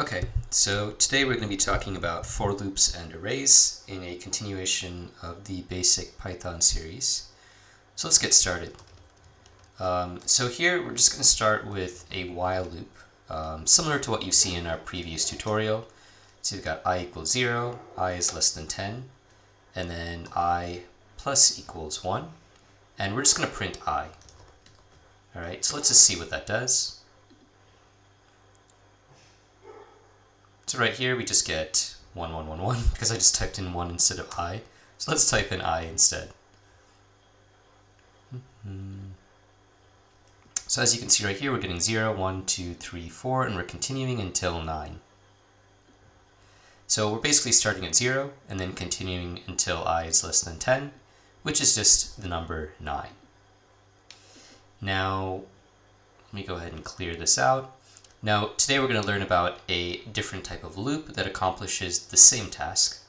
Okay, so today we're going to be talking about for loops and arrays in a continuation of the basic Python series. So let's get started. So here we're just going to start with a while loop, similar to what you see in our previous tutorial. So we've got I equals 0, I is less than 10, and then I plus equals 1, and we're just going to print I. Alright, so let's just see what that does. So right here we just get 1, 1, 1, 1 because I just typed in 1 instead of I. So let's type in I instead. So as you can see right here, we're getting 0, 1, 2, 3, 4, and we're continuing until 9. So we're basically starting at 0 and then continuing until I is less than 10, which is just the number 9. Now, let me go ahead and clear this out. Now, today we're going to learn about a different type of loop that accomplishes the same task.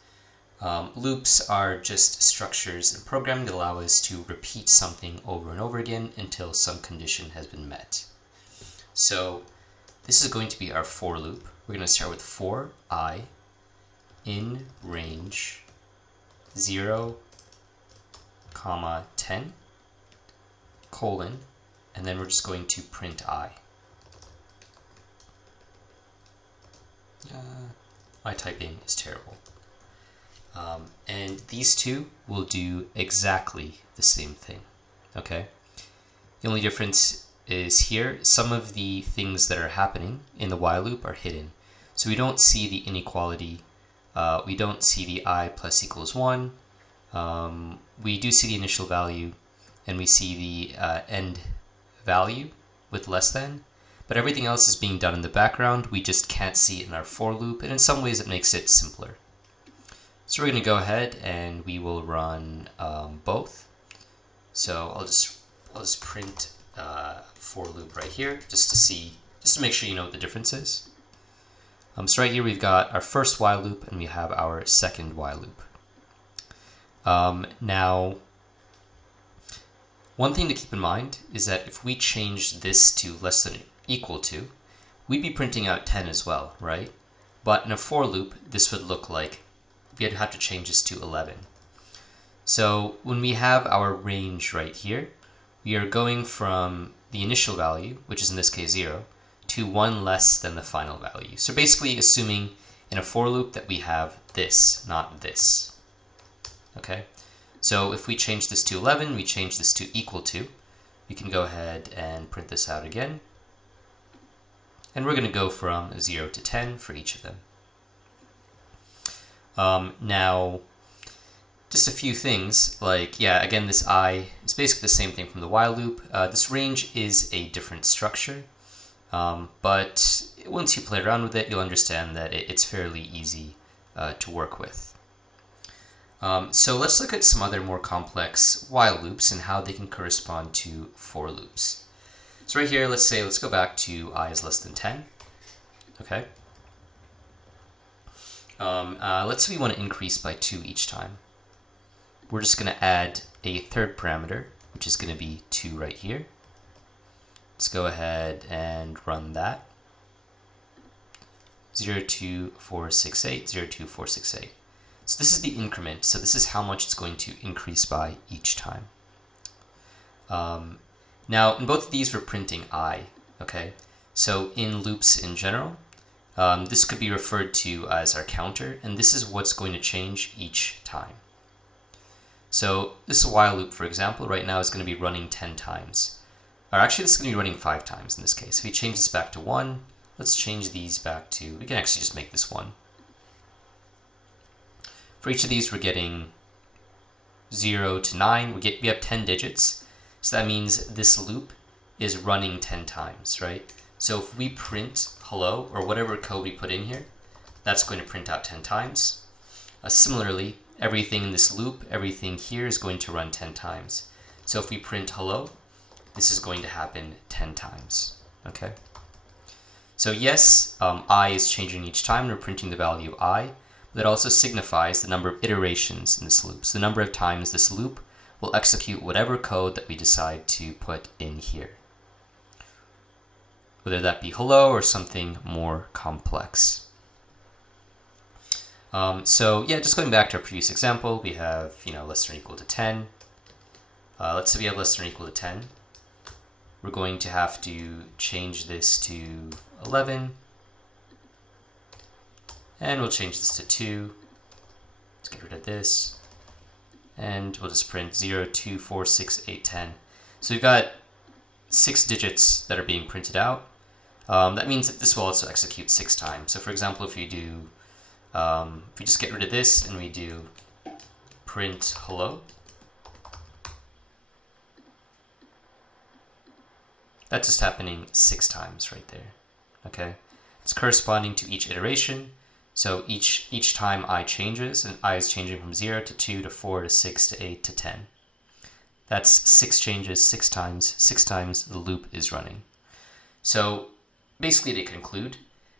Loops are just structures in programming that allow us to repeat something over and over again until some condition has been met. So this is going to be our for loop. We're going to start with for I in range 0, 10, colon, and then we're just going to print I. My typing is terrible. And these two will do exactly the same thing, okay? The only difference is here, some of the things that are happening in the while loop are hidden. So we don't see the inequality, we don't see the I plus equals 1, we do see the initial value, and we see the end value with less than, but everything else is being done in the background. We just can't see it in our for loop, and in some ways it makes it simpler. So we're going to go ahead and we will run both. So I'll just print for loop right here just to make sure you know what the difference is. So right here we've got our first while loop and we have our second while loop. Now, one thing to keep in mind is that if we change this to less than or equal to, we'd be printing out 10 as well, right? But in a for loop, this would look like we'd have to change this to 11. So when we have our range right here, we are going from the initial value, which is in this case 0, to 1 less than the final value. So basically assuming in a for loop that we have this, not this. Okay? So if we change this to 11, we change this to equal to, we can go ahead and print this out again. And we're going to go from 0 to 10 for each of them. Now, just a few things, like, yeah, again, this I is basically the same thing from the while loop. This range is a different structure, but once you play around with it, you'll understand that it's fairly easy to work with. So let's look at some other more complex while loops and how they can correspond to for loops. So right here, let's go back to I is less than 10, okay? Let's say we want to increase by 2 each time. We're just going to add a third parameter, which is going to be 2 right here. Let's go ahead and run that. 02468, 02468. So this is the increment, so this is how much it's going to increase by each time. Now, in both of these, we're printing I, okay? So in loops in general, this could be referred to as our counter, and this is what's going to change each time. So this while loop, for example, right now is going to be running 10 times. Or actually, this is going to be running 5 times in this case. If we change this back to 1, let's change these back to, we can actually just make this 1. For each of these, we're getting 0 to 9. We have 10 digits. So that means this loop is running 10 times, right? So if we print hello, or whatever code we put in here, that's going to print out 10 times. Similarly, everything in this loop, everything here is going to run 10 times. So if we print hello, this is going to happen 10 times, okay? So yes, I is changing each time, and we're printing the value of I. That also signifies the number of iterations in this loop. So the number of times this loop will execute whatever code that we decide to put in here. whether that be hello or something more complex. So yeah, just going back to our previous example, we have less than or equal to 10. Let's say we have less than or equal to 10. We're going to have to change this to 11. And we'll change this to 2. Let's get rid of this. And we'll just print 0, 2, 4, 6, 8, 10. So we've got 6 digits that are being printed out. That means that this will also execute 6 times. So for example, if you do, if we just get rid of this and we do print hello, that's just happening 6 times right there. Okay, it's corresponding to each iteration. So each time I changes, and I is changing from 0 to 2 to 4 to 6 to 8 to 10. That's 6 changes 6 times. 6 times the loop is running. So basically, to conclude,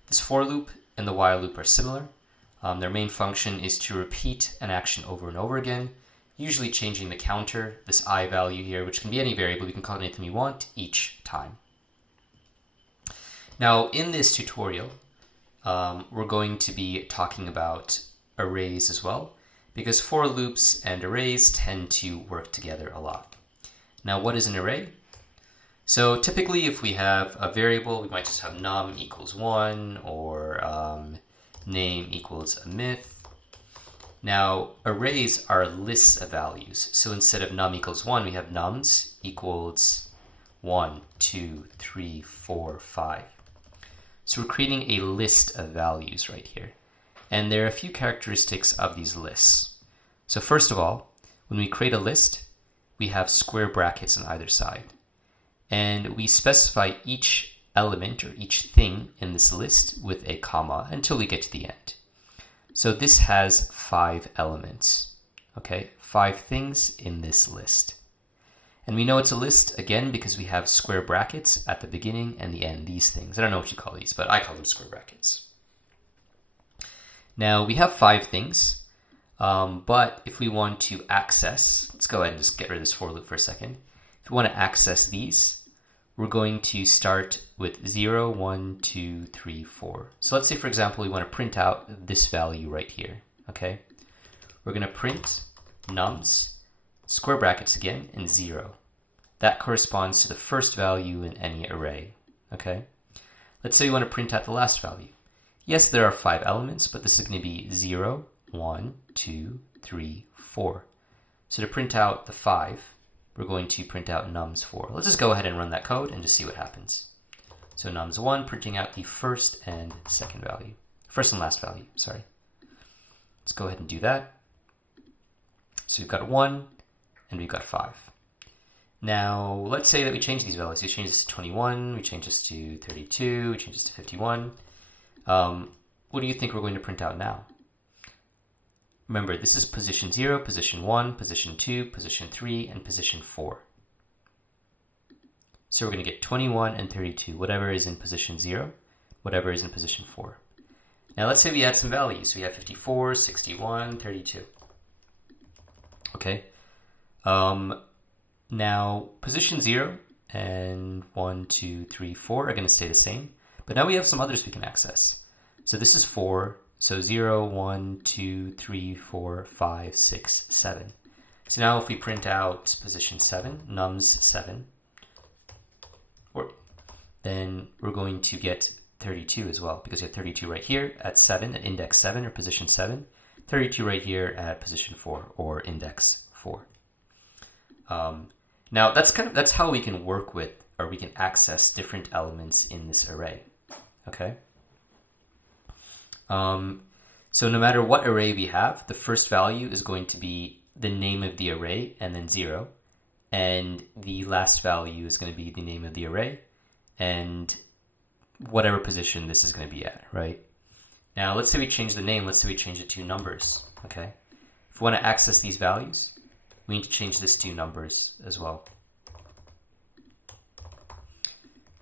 this for loop and the while loop are similar. Their main function is to repeat an action over and over again, usually changing the counter, this I value here, which can be any variable. You can call it anything you want each time. Now, in this tutorial, we're going to be talking about arrays as well, because for loops and arrays tend to work together a lot. Now, what is an array? So typically, if we have a variable, we might just have num equals 1 or name equals a myth. Now, arrays are lists of values. So instead of num equals 1, we have nums equals 1, 2, 3, 4, 5. So we're creating a list of values right here. And there are a few characteristics of these lists. So first of all, when we create a list, we have square brackets on either side. And we specify each element or each thing in this list with a comma until we get to the end. So this has 5 elements, okay? 5 things in this list. And we know it's a list, again, because we have square brackets at the beginning and the end, these things. I don't know what you call these, but I call them square brackets. Now, we have 5 things, but if we want to access, let's go ahead and just get rid of this for loop for a second. If we want to access these, we're going to start with 0, 1, 2, 3, 4. So let's say, for example, we want to print out this value right here, okay? We're going to print nums, square brackets again, and 0. That corresponds to the first value in any array, okay? Let's say we want to print out the last value. Yes, there are 5 elements, but this is going to be 0, 1, 2, 3, 4. So to print out the 5, we're going to print out nums 4. Let's just go ahead and run that code and just see what happens. So nums 1, printing out the first and second value. First and last value, sorry. Let's go ahead and do that. So we've got 1, and we've got 5. Now, let's say that we change these values. We change this to 21, we change this to 32, we change this to 51. What do you think we're going to print out now? Remember, this is position 0, position 1, position 2, position 3, and position 4. So we're going to get 21 and 32, whatever is in position 0, whatever is in position 4. Now let's say we add some values. We have 54, 61, 32. Okay. Now, position 0 and 1, 2, 3, 4 are going to stay the same. But now we have some others we can access. So this is 4. So 0, 1, 2, 3, 4, 5, 6, 7. So now if we print out position 7, nums 7, then we're going to get 32 as well, because we have 32 right here at 7, at index 7 or position 7, 32 right here at position 4 or index 4. Now that's how we can work with, or we can access different elements in this array. Okay. So no matter what array we have, the first value is going to be the name of the array and then 0, and the last value is going to be the name of the array and whatever position this is going to be at, right? Now let's say we change the name. Let's say we change it to numbers. Okay. If we want to access these values, we need to change this to numbers as well.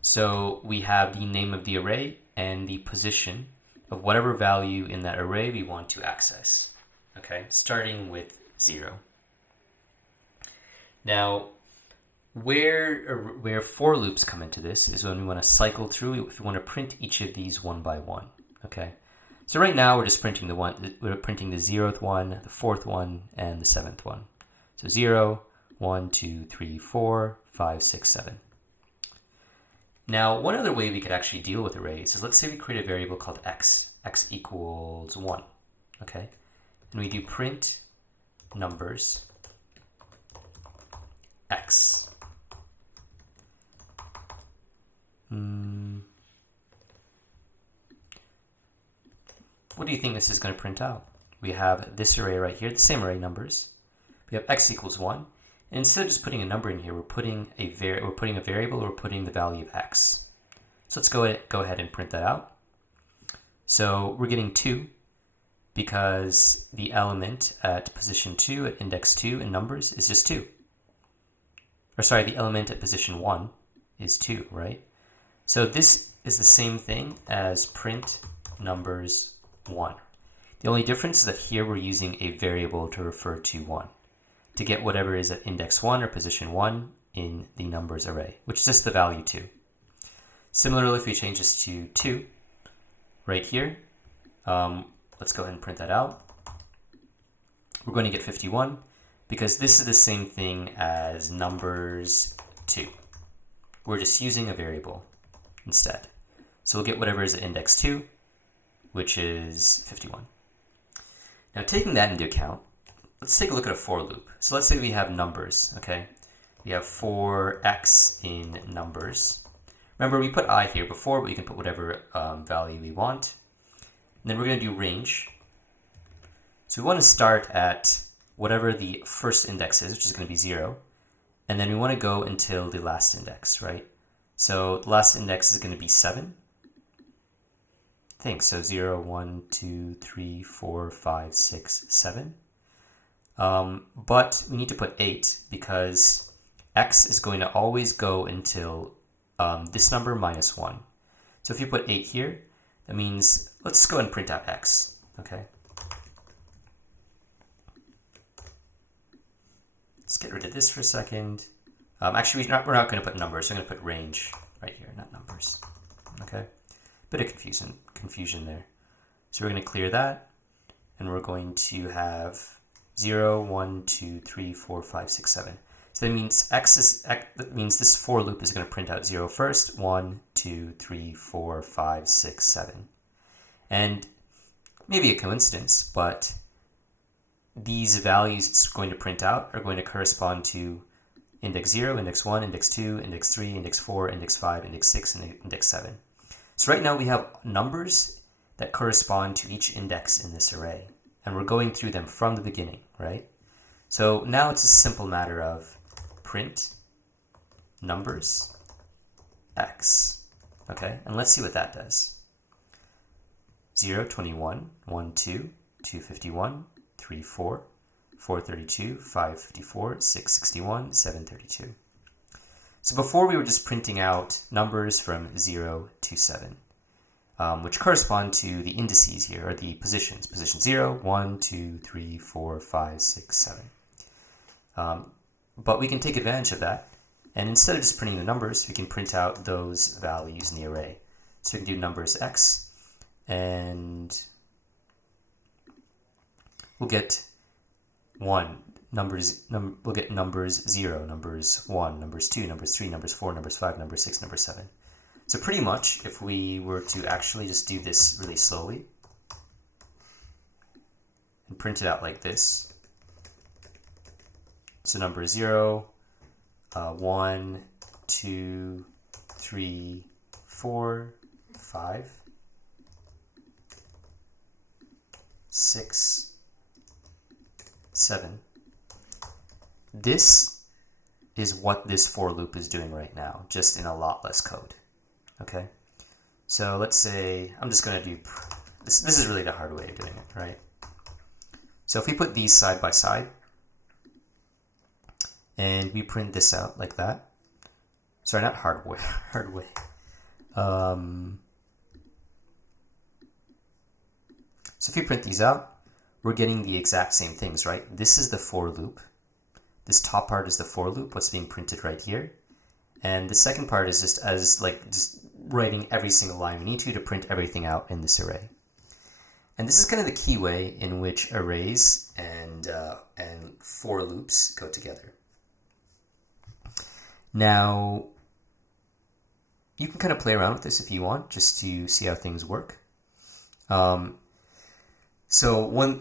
So we have the name of the array and the position of whatever value in that array we want to access. Okay, starting with 0. Now, Where for loops come into this is when we want to cycle through, if we want to print each of these one by one, okay? So right now we're just printing we're printing the 0th one, the 4th one, and the 7th one. So 0, 1, 2, 3, 4, 5, 6, 7. Now, one other way we could actually deal with arrays is, let's say we create a variable called x equals 1, okay? And we do print numbers x. What do you think this is going to print out? We have this array right here, the same array numbers. We have x equals 1. And instead of just putting a number in here, we're putting a variable, we're putting the value of x. So let's go ahead and print that out. So we're getting 2 because the element at position 2, at index 2 in numbers is just 2. Or sorry, the element at position 1 is 2, right? So this is the same thing as print numbers 1. The only difference is that here we're using a variable to refer to 1, to get whatever is at index 1 or position 1 in the numbers array, which is just the value 2. Similarly, if we change this to 2, right here, let's go ahead and print that out. We're going to get 51 because this is the same thing as numbers 2. We're just using a variable instead. So we'll get whatever is at index 2, which is 51. Now, taking that into account, let's take a look at a for loop. So let's say we have numbers, okay? We have for x in numbers. Remember, we put I here before, but we can put whatever value we want. And then we're going to do range. So we want to start at whatever the first index is, which is going to be 0. And then we want to go until the last index, right? So the last index is going to be 7. I think so. 0, 1, 2, 3, 4, 5, 6, 7. But we need to put 8 because x is going to always go until this number minus 1. So if you put 8 here, that means, let's go ahead and print out x, okay? Let's get rid of this for a second. Actually, we're not going to put numbers. We're going to put range right here, not numbers, okay? Bit of confusion there. So we're going to clear that, and we're going to have 0, 1, 2, 3, 4, 5, 6, 7. So that means that means this for loop is going to print out 0 first, 1, 2, 3, 4, 5, 6, 7. And maybe a coincidence, but these values it's going to print out are going to correspond to index 0, index 1, index 2, index 3, index 4, index 5, index 6, and index 7. So right now we have numbers that correspond to each index in this array, and we're going through them from the beginning, right? So now it's a simple matter of print numbers x, okay? And let's see what that does. 0, 21, 1, 2, 2, 51, 3, 4, 4, 32, 5, 54, 6, 61, 7, 32. So before we were just printing out numbers from 0 to 7, which correspond to the indices here, or the positions. Position 0, 1, 2, 3, 4, 5, 6, 7. But we can take advantage of that, and instead of just printing the numbers, we can print out those values in the array. So we can do numbers x, and we'll get 1. We'll get numbers 0, numbers 1, numbers 2, numbers 3, numbers 4, numbers 5, numbers 6, numbers 7. So pretty much, if we were to actually just do this really slowly and print it out like this, so number 0, 1, 2, 3, 4, 5, 6, 7. This is what this for loop is doing right now, just in a lot less code. Okay? So let's say, I'm just going to do, this is really the hard way of doing it, right? So if we put these side by side, and we print this out like that, sorry, not hard way, hard way. So if we print these out, we're getting the exact same things, right? This is the for loop. This top part is the for loop, what's being printed right here. And the second part is just writing every single line we need to print everything out in this array. And this is kind of the key way in which arrays and for loops go together. Now, you can kind of play around with this if you want, just to see how things work. The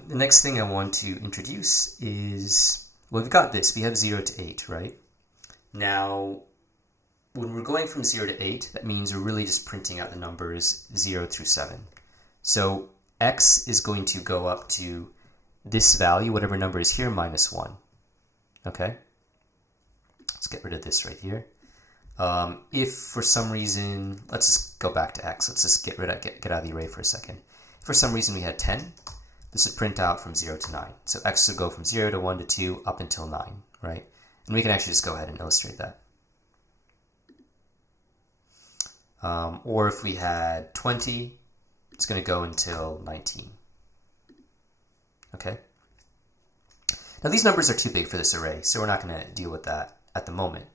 next thing I want to introduce is, well, we've got this. We have 0 to 8, right? Now, when we're going from 0 to 8, that means we're really just printing out the numbers 0 through 7. So x is going to go up to this value, whatever number is here, minus 1. Okay? Let's get rid of this right here. If for some reason, let's just go back to x. Let's just get out of the array for a second. If for some reason we had 10, this would print out from 0 to 9. So x would go from 0 to 1 to 2 up until 9, right? And we can actually just go ahead and illustrate that. Or if we had 20, it's going to go until 19. Okay? Now these numbers are too big for this array, so we're not going to deal with that at the moment.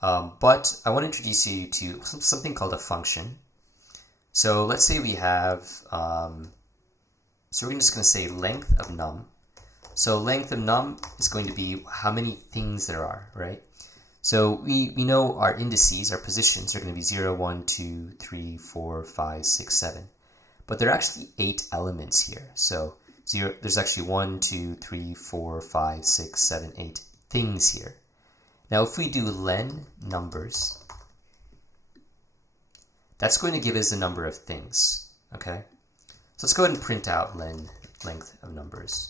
But I want to introduce you to something called a function. So let's say we have, so we're just going to say length of num. So length of num is going to be how many things there are, right? So we know our indices, our positions, are going to be 0, 1, 2, 3, 4, 5, 6, 7. But there are actually 8 elements here. So there's actually 1, 2, 3, 4, 5, 6, 7, 8 things here. Now if we do len numbers, that's going to give us the number of things, okay? So let's go ahead and print out len length of numbers.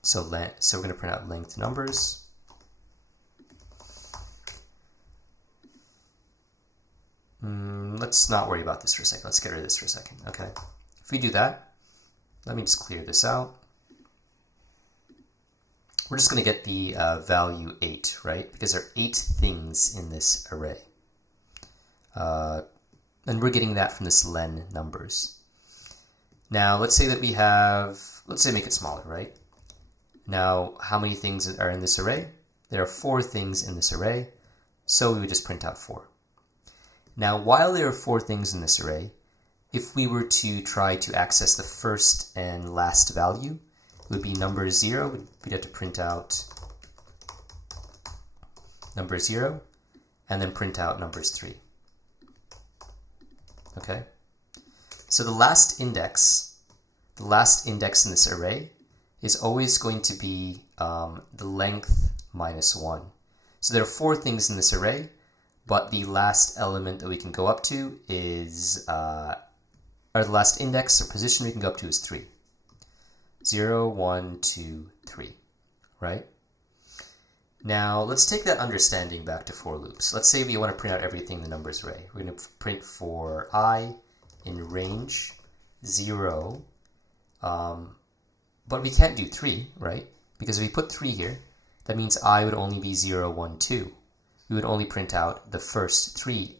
So we're going to print out length numbers. Let's not worry about this for a second. Let's get rid of this for a second, okay? If we do that, let me just clear this out. We're just going to get the value 8, right? Because there are 8 things in this array. And we're getting that from this len numbers. Now, let's say that we have, let's say make it smaller, right? Now, how many things are in this array? There are 4 things in this array, so we would just print out 4. Now, while there are 4 things in this array, if we were to try to access the first and last value, it would be number 0. We'd have to print out number 0, and then print out numbers 3. Okay? So the last index in this array is always going to be the length minus 1. So there are 4 things in this array, but the last element that we can go up to is, or the last index or position we can go up to is 3. 0, 1, 2, 3, right? Now let's take that understanding back to for loops. Let's say we want to print out everything in the numbers array. We're going to print for I in range 0, but we can't do 3, right? Because if we put 3 here, that means I would only be 0, 1, 2. We would only print out the first 3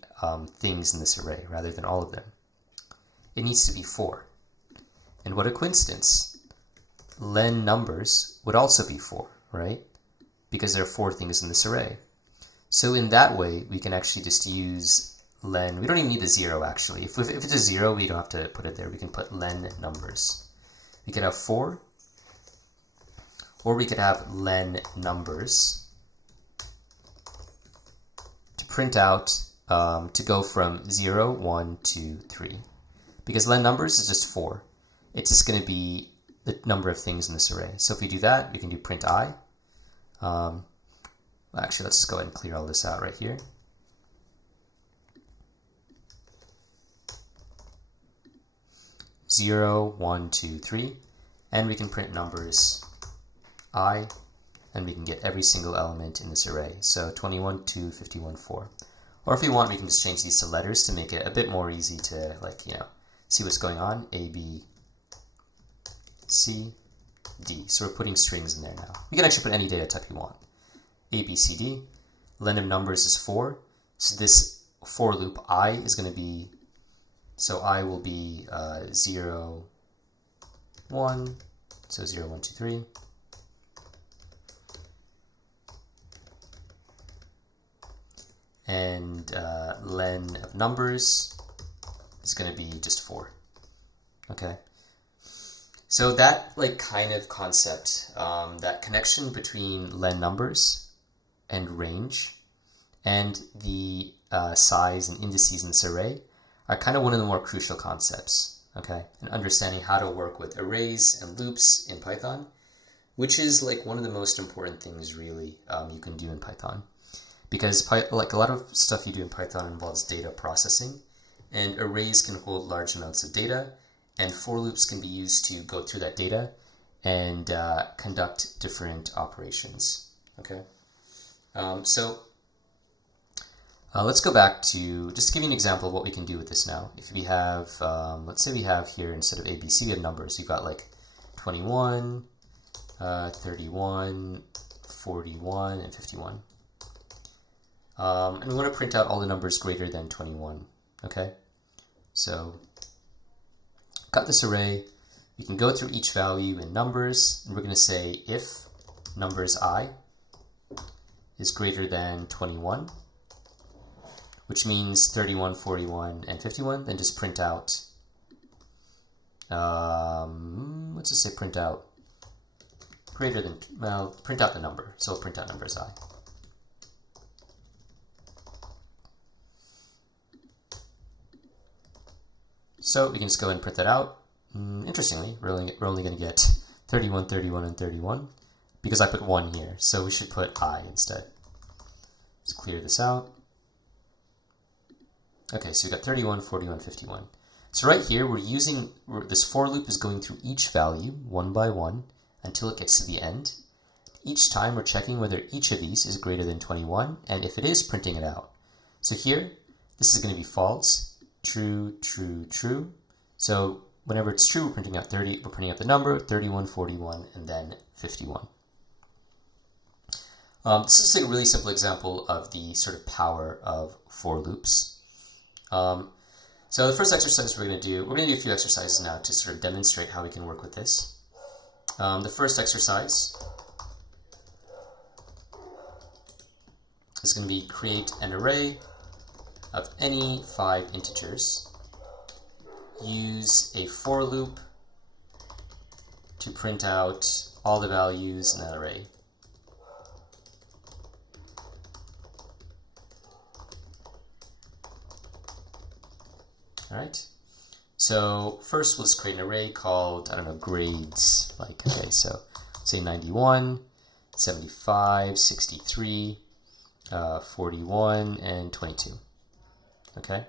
things in this array rather than all of them. It needs to be 4. And what a coincidence. Len numbers would also be 4, right? Because there are 4 things in this array. So in that way, we can actually just use len. We don't even need the 0 actually. If it's a 0, we don't have to put it there. We can put len numbers. We could have 4, or we could have len numbers to print out, to go from 0, 1, 2, 3. Because len numbers is just 4. It's just going to be the number of things in this array. So if we do that, we can do print I. Actually, let's just go ahead and clear all this out right here. Zero, 1, 2, 3, and we can print numbers I, and we can get every single element in this array. So 21, 2, 51, 4. Or if we want, we can just change these to letters to make it a bit more easy to, like, you know, see what's going on. A, B, C, D. So we're putting strings in there now. You can actually put any data type you want. A, B, C, D. Len of numbers is 4. So this for loop I is going to be, so I will be 0, 1, so 0, 1, 2, 3. And len of numbers is going to be just 4. Okay. So that kind of concept, that connection between len numbers and range and the size and indices in this array are kind of one of the more crucial concepts, okay? And understanding how to work with arrays and loops in Python, which is one of the most important things really you can do in Python. Because a lot of stuff you do in Python involves data processing, and arrays can hold large amounts of data, and for loops can be used to go through that data and conduct different operations, okay? Let's go back to, just to give you an example of what we can do with this now. If we have, let's say we have here, instead of ABC, we have numbers. We've got 21, 31, 41, and 51. And we want to print out all the numbers greater than 21, okay? So, got this array. We can go through each value in numbers, and we're going to say if numbers I is greater than 21, which means 31, 41, and 51, then just print out, let's just say print out greater than, well, print out the number. So we'll print out numbers I. So we can just go ahead and print that out. Interestingly, we're only going to get 31, 31, and 31 because I put 1 here. So we should put I instead. Let's clear this out. Okay, so we got 31, 41, 51. So right here, this for loop is going through each value one by one until it gets to the end. Each time we're checking whether each of these is greater than 21, and if it is, printing it out. So here, this is going to be false, true, true, true. So whenever it's true, we're printing out the number, 31, 41, and then 51. This is a really simple example of the sort of power of for loops. So the first exercise we're going to do a few exercises now to sort of demonstrate how we can work with this. The first exercise is going to be create an array of any 5 integers. Use a for loop to print out all the values in that array. All right. So first, let's create an array called, I don't know, grades. Okay, so say 91, 75, 63, 41, and 22. Okay.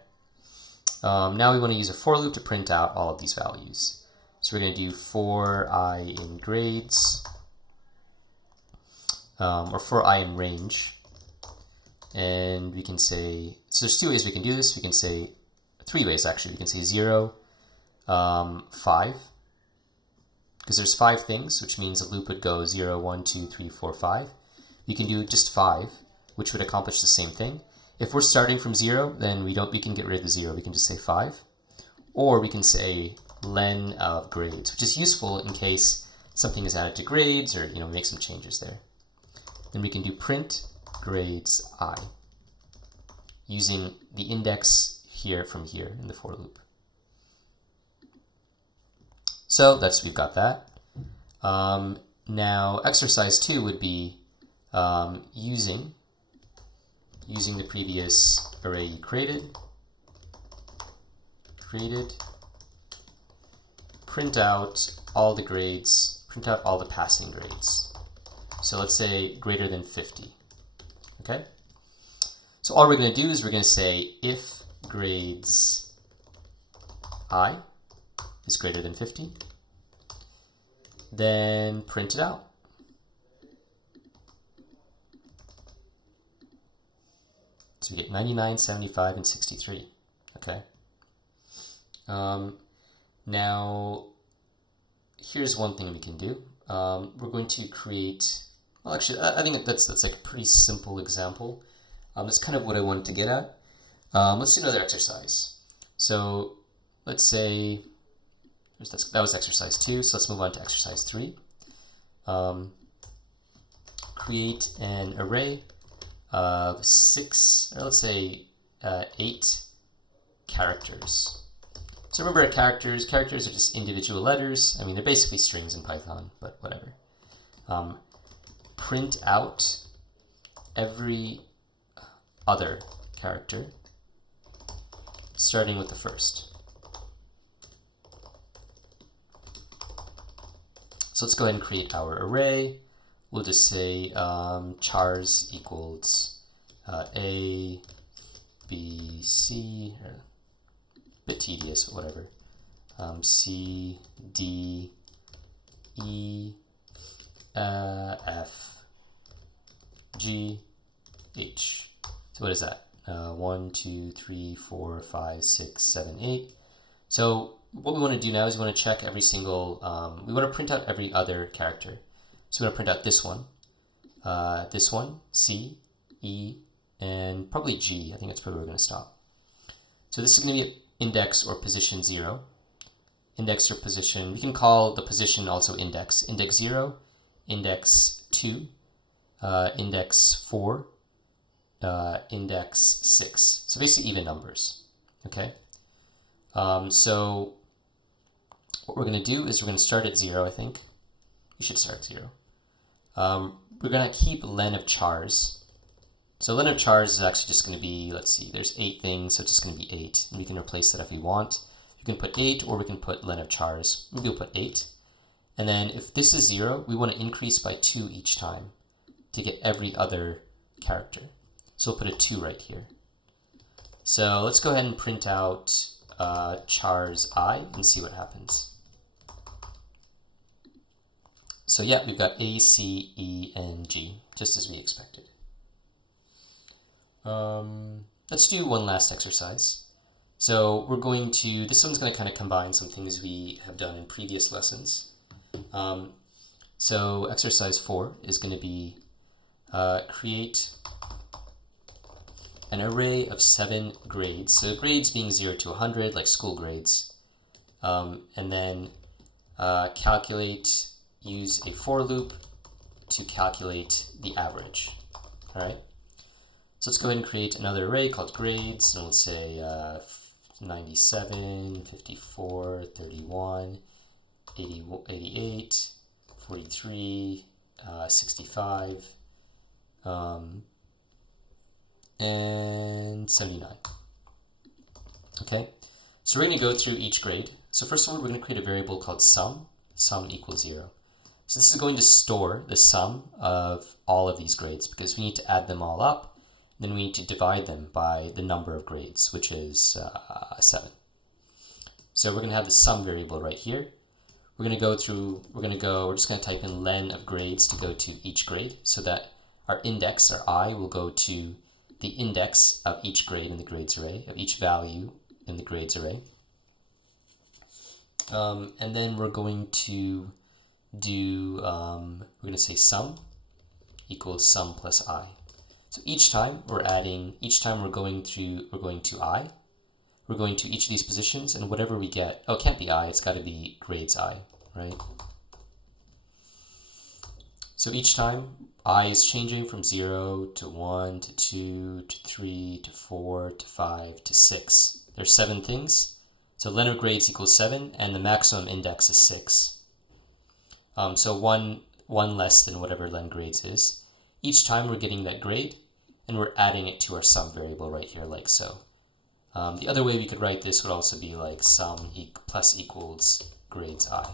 Now we want to use a for loop to print out all of these values. So we're going to do for I in grades, or for I in range. And we can say, so there's 2 ways we can do this. We can say, 3 ways actually. We can say 0, 5, because there's 5 things, which means the loop would go 0, 1, 2, 3, 4, 5. You can do just 5, which would accomplish the same thing. If we're starting from 0, then we can get rid of the 0. We can just say 5. Or we can say len of grades, which is useful in case something is added to grades or make some changes there. Then we can do print grades I using the index here from here in the for loop. So we've got that. Now exercise 2 would be using the previous array you created, print out all the grades, print out all the passing grades. So let's say greater than 50. Okay? So all we're going to do is we're going to say if grades I is greater than 50, then print it out. So we get 99, 75, and 63. Okay. Now, here's one thing we can do. We're going to create, well, actually, I think that's like a pretty simple example. That's kind of what I wanted to get at. Let's do another exercise. So let's say that was exercise 2, so let's move on to exercise 3. Create an array of 6, or let's say 8 characters. So remember, characters are just individual letters. I mean, they're basically strings in Python, but whatever. Print out every other character, starting with the first. So let's go ahead and create our array. We'll just say chars equals A, B, C, or a bit tedious, but whatever. C, D, E, F, G, H. So what is that? 1, 2, 3, 4, 5, 6, 7, 8. So what we want to do now is we want to check every single, we want to print out every other character. So we want to print out this one, C, E, and probably G. I think that's probably where we're going to stop. So this is going to be at index or position 0. Index or position, we can call the position also index. Index 0, index 2, index 4, index 6. So basically even numbers, okay? So what we're going to do is we're going to start at 0, I think. We should start at 0. We're going to keep len of chars. So len of chars is actually just going to be, let's see, there's 8 things, so it's just going to be 8. And we can replace that if we want. You can put 8, or we can put len of chars. Maybe we'll put 8. And then if this is 0, we want to increase by 2 each time to get every other character. So we'll put a 2 right here. So let's go ahead and print out chars I and see what happens. So yeah, we've got A, C, E, and G, just as we expected. Let's do one last exercise. So we're going to, this one's going to kind of combine some things we have done in previous lessons. So exercise 4 is going to be create an array of 7 grades. So grades being 0 to 100, like school grades. And then calculate, use a for loop to calculate the average. All right. So let's go ahead and create another array called grades, and we'll say 97, 54, 31, 80, 88, 43, 65, and 79. Okay, so we're going to go through each grade. So first of all, we're going to create a variable called sum equals 0. So this is going to store the sum of all of these grades because we need to add them all up. Then we need to divide them by the number of grades, which is 7. So we're going to have the sum variable right here. We're going to go through, we're just going to type in len of grades to go to each grade so that our index, our I, will go to the index of each grade in the grades array, of each value in the grades array. And then we're going to do, we're going to say sum equals sum plus I. So each time we're adding, each time we're going to I, we're going to each of these positions, and whatever we get, oh, it can't be I, it's got to be grades I, right? So each time I is changing from 0 to 1 to 2 to 3 to 4 to 5 to 6. There's 7 things. So len of grades equals 7, and the maximum index is 6. So one less than whatever len grades is. Each time we're getting that grade, and we're adding it to our sum variable right here, like so. The other way we could write this would also be like sum plus equals grades I.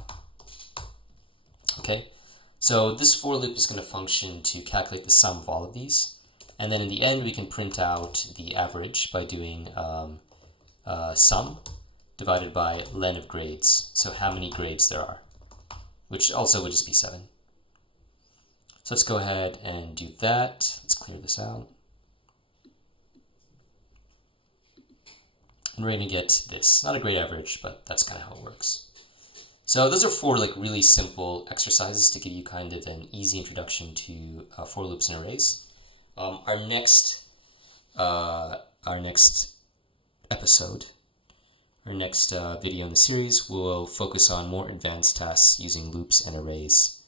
Okay, so this for loop is going to function to calculate the sum of all of these. And then in the end, we can print out the average by doing sum divided by len of grades, so how many grades there are, which also would just be 7. So let's go ahead and do that. Let's clear this out. And we're going to get this. Not a great average, but that's kind of how it works. So those are 4 like really simple exercises to give you kind of an easy introduction to for loops and arrays. Our next episode, our next video in the series will focus on more advanced tasks using loops and arrays,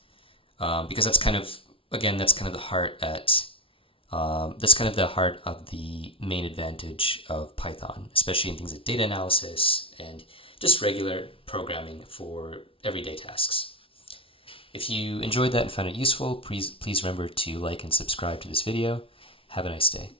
because that's kind of, again, that's kind of the heart of the main advantage of Python, especially in things like data analysis and just regular programming for everyday tasks. If you enjoyed that and found it useful, please remember to like and subscribe to this video. Have a nice day.